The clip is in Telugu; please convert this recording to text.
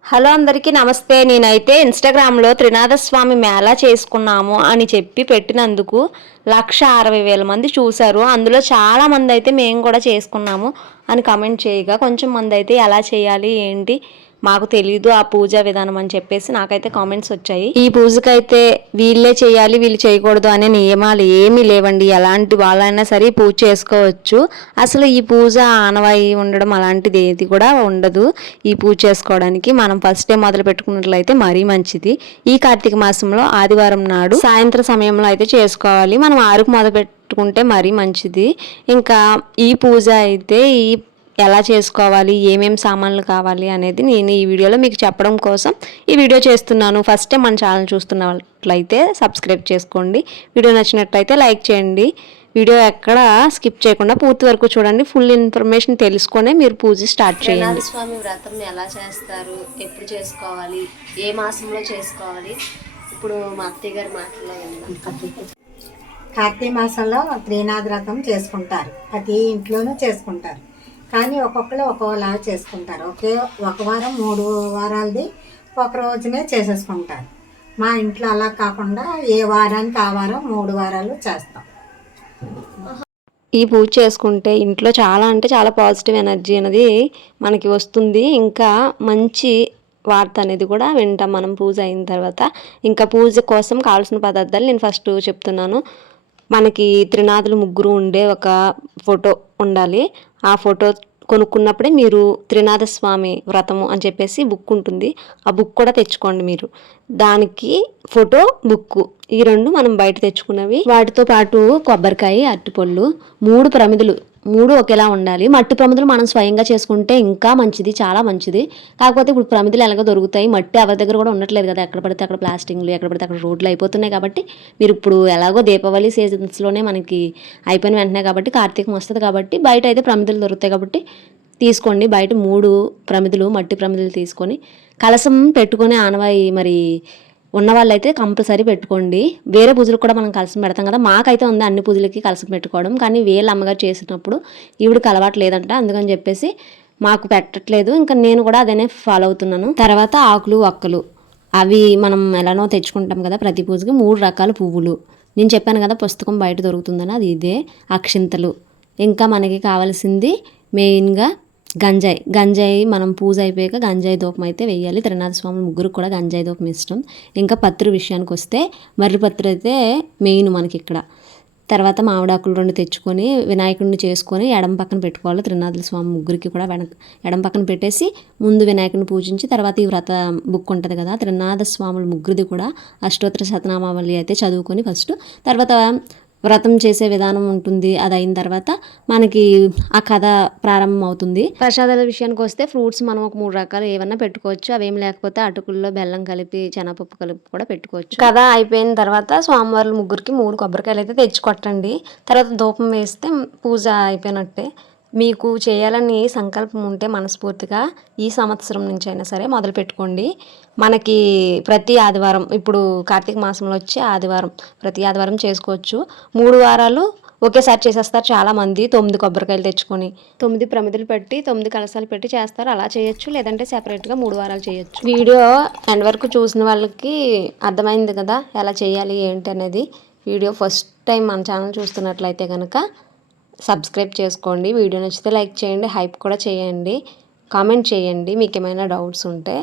హలో అందరికీ నమస్తే. నేనైతే ఇన్స్టాగ్రామ్లో త్రినాథస్వామి మేళా చేసుకున్నాము అని చెప్పి పెట్టినందుకు 1,60,000 మంది చూశారు. అందులో చాలామంది అయితే మేము కూడా చేసుకున్నాము అని కమెంట్ చేయగా, కొంచెం మంది అయితే ఎలా చేయాలి ఏంటి మాకు తెలీదు ఆ పూజా విధానం అని చెప్పేసి నాకైతే కామెంట్స్ వచ్చాయి. ఈ పూజకైతే వీళ్ళే చేయాలి వీళ్ళు చేయకూడదు అనే నియమాలు ఏమీ లేవండి. ఎలాంటి వాళ్ళైనా సరే పూజ చేసుకోవచ్చు. అసలు ఈ పూజ ఆనవాయి ఉండడం అలాంటిది ఏది కూడా ఉండదు. ఈ పూజ చేసుకోవడానికి మనం ఫస్టే మొదలు పెట్టుకున్నట్లయితే మరీ మంచిది. ఈ కార్తీక మాసంలో ఆదివారం నాడు సాయంత్రం సమయంలో అయితే చేసుకోవాలి. మనం 6కు మొదలు పెట్టుకుంటే మరీ మంచిది. ఇంకా ఈ పూజ అయితే ఎలా చేసుకోవాలి, ఏమేమి సామాన్లు కావాలి అనేది నేను ఈ వీడియోలో మీకు చెప్పడం కోసం ఈ వీడియో చేస్తున్నాను. ఫస్ట్ టైం మన ఛానల్ చూస్తున్నట్లయితే సబ్స్క్రైబ్ చేసుకోండి. వీడియో నచ్చినట్లయితే లైక్ చేయండి. వీడియో ఎక్కడ స్కిప్ చేయకుండా పూర్తి వరకు చూడండి. ఫుల్ ఇన్ఫర్మేషన్ తెలుసుకొనే మీరు పూజ స్టార్ట్ చేయండి. స్వామి వ్రతం ఎలా చేస్తారు, ఎప్పుడు చేసుకోవాలి, ఏ మాసంలో చేసుకోవాలి, ఇప్పుడు మా అత్తయ్య గారి మాటల్లో విందాం. కార్తీక మాసంలో త్రినాథ వ్రతం చేసుకుంటారు. ప్రతి ఇంట్లోనూ చేసుకుంటారు. కానీ ఒక్కొక్కరు ఒక్కోలా చేసుకుంటారు. ఒక వారం 3 వారాలది ఒక రోజునే చేసేసుకుంటారు. మా ఇంట్లో అలా కాకుండా ఏ వారానికి ఆ వారం 3 వారాలు చేస్తాం. ఈ పూజ చేసుకుంటే ఇంట్లో చాలా అంటే చాలా పాజిటివ్ ఎనర్జీ అనేది మనకి వస్తుంది. ఇంకా మంచి వార్త అనేది కూడా వింటాం మనం పూజ అయిన తర్వాత. ఇంకా పూజ కోసం కావాల్సిన పదార్థాలు నేను ఫస్ట్ చెప్తున్నాను. మనకి త్రినాథులు ముగ్గురు ఉండే ఒక ఫోటో ఉండాలి. ఆ ఫోటో కొనుక్కున్నప్పుడే మీరు త్రినాథస్వామి వ్రతము అని చెప్పేసి బుక్ ఉంటుంది. ఆ బుక్ కూడా తెచ్చుకోండి మీరు. దానికి ఫోటో, బుక్ ఈ 2 మనం బయట తెచ్చుకున్నవి. వాటితో పాటు కొబ్బరికాయ, అరటిపళ్ళు, 3 ప్రమిదలు, 3 ఒకేలా ఉండాలి. మట్టి ప్రమిదలు మనం స్వయంగా చేసుకుంటే ఇంకా మంచిది, చాలా మంచిది. కాకపోతే ఇప్పుడు ప్రమిదలు ఎలాగో దొరుకుతాయి. మట్టి ఎవరి దగ్గర కూడా ఉండట్లేదు కదా. ఎక్కడ పడితే అక్కడ ప్లాస్టిక్లు, ఎక్కడ పడితే అక్కడ రోడ్లు అయిపోతున్నాయి. కాబట్టి మీరు ఇప్పుడు ఎలాగో దీపావళి సీజన్స్లోనే మనకి అయిపోయిన వెంటనే కాబట్టి కార్తీకం వస్తుంది కాబట్టి బయట అయితే ప్రమిదలు దొరుకుతాయి కాబట్టి తీసుకోండి. బయట 3 ప్రమిదలు, మట్టి ప్రమిదలు తీసుకొని కలసం పెట్టుకొని ఆనవాయి మరి ఉన్న వాళ్ళైతే కంపల్సరీ పెట్టుకోండి. వేరే పూజలకు కూడా మనం కలసం పెడతాం కదా. మాకైతే ఉంది అన్ని పూజలకి కలసం పెట్టుకోవడం. కానీ వీళ్ళ అమ్మగారు చేసినప్పుడు ఈవిడికి అలవాటు లేదంట, అందుకని చెప్పేసి మాకు పెట్టట్లేదు. ఇంకా నేను కూడా అదనే ఫాలో అవుతున్నాను. తర్వాత ఆకులు, ఒక్కలు అవి మనం ఎలానో తెచ్చుకుంటాం కదా. ప్రతి పూజకి 3 రకాల పువ్వులు. నేను చెప్పాను కదా పుస్తకం బయట దొరుకుతుందని, అది ఇదే. అక్షింతలు, ఇంకా మనకి కావాల్సింది మెయిన్గా గంజాయి మనం పూజ అయిపోయాక గంజాయి ధూపం అయితే వేయాలి. త్రినాథస్వామి ముగ్గురికి కూడా గంజాయి ధూపం ఇష్టం. ఇంకా పత్రి విషయానికి వస్తే మర్రి పత్రి అయితే మెయిన్ మనకి ఇక్కడ. తర్వాత మామిడాకులు 2 తెచ్చుకొని వినాయకుడిని చేసుకొని ఎడం పక్కన పెట్టుకోవాలి. త్రినాథుల స్వామి ముగ్గురికి కూడా ఎడం పక్కన పెట్టేసి ముందు వినాయకుడిని పూజించి తర్వాత ఈ వ్రత బుక్ ఉంటుంది కదా, త్రినాథ స్వాముల ముగ్గురిది కూడా అష్టోత్తర శతనామావళి అయితే చదువుకొని ఫస్ట్, తర్వాత వ్రతం చేసే విధానం ఉంటుంది. అది అయిన తర్వాత మనకి ఆ కథ ప్రారంభం అవుతుంది. ప్రసాదాల విషయానికి వస్తే ఫ్రూట్స్ మనం ఒక 3 రకాలు ఏమన్నా పెట్టుకోవచ్చు. అవేం లేకపోతే అటుకుల్లో బెల్లం కలిపి, శనగపప్పు కలిపి కూడా పెట్టుకోవచ్చు. కథ అయిపోయిన తర్వాత స్వామివార్ల ముగ్గురికి 3 కొబ్బరికాయలు అయితే తెచ్చుకొట్టండి. తర్వాత ధూపం వేస్తే పూజ అయిపోయినట్టే. మీకు చేయాలని సంకల్పం ఉంటే మనస్ఫూర్తిగా ఈ సంవత్సరం నుంచి అయినా సరే మొదలు పెట్టుకోండి. మనకి ప్రతి ఆదివారం, ఇప్పుడు కార్తీక మాసంలో వచ్చే ఆదివారం, ప్రతి ఆదివారం చేసుకోవచ్చు. 3 వారాలు ఒకేసారి చేసేస్తారు చాలామంది. 9 కొబ్బరికాయలు తెచ్చుకొని 9 ప్రమిదలు పెట్టి 9 కలశాలు పెట్టి చేస్తారు. అలా చేయొచ్చు, లేదంటే సెపరేట్గా 3 వారాలు చేయొచ్చు. వీడియో ఎండ్ వరకు చూసిన వాళ్ళకి అర్థమైంది కదా ఎలా చేయాలి ఏంటి అనేది. వీడియో ఫస్ట్ టైం మన ఛానల్ చూస్తున్నట్లయితే కనుక సబ్స్క్రైబ్ చేసుకోండి. వీడియో నచ్చితే లైక్ చేయండి, హైప్ కూడా చేయండి, కామెంట్ చేయండి మీకు ఏమైనా డౌట్స్ ఉంటే.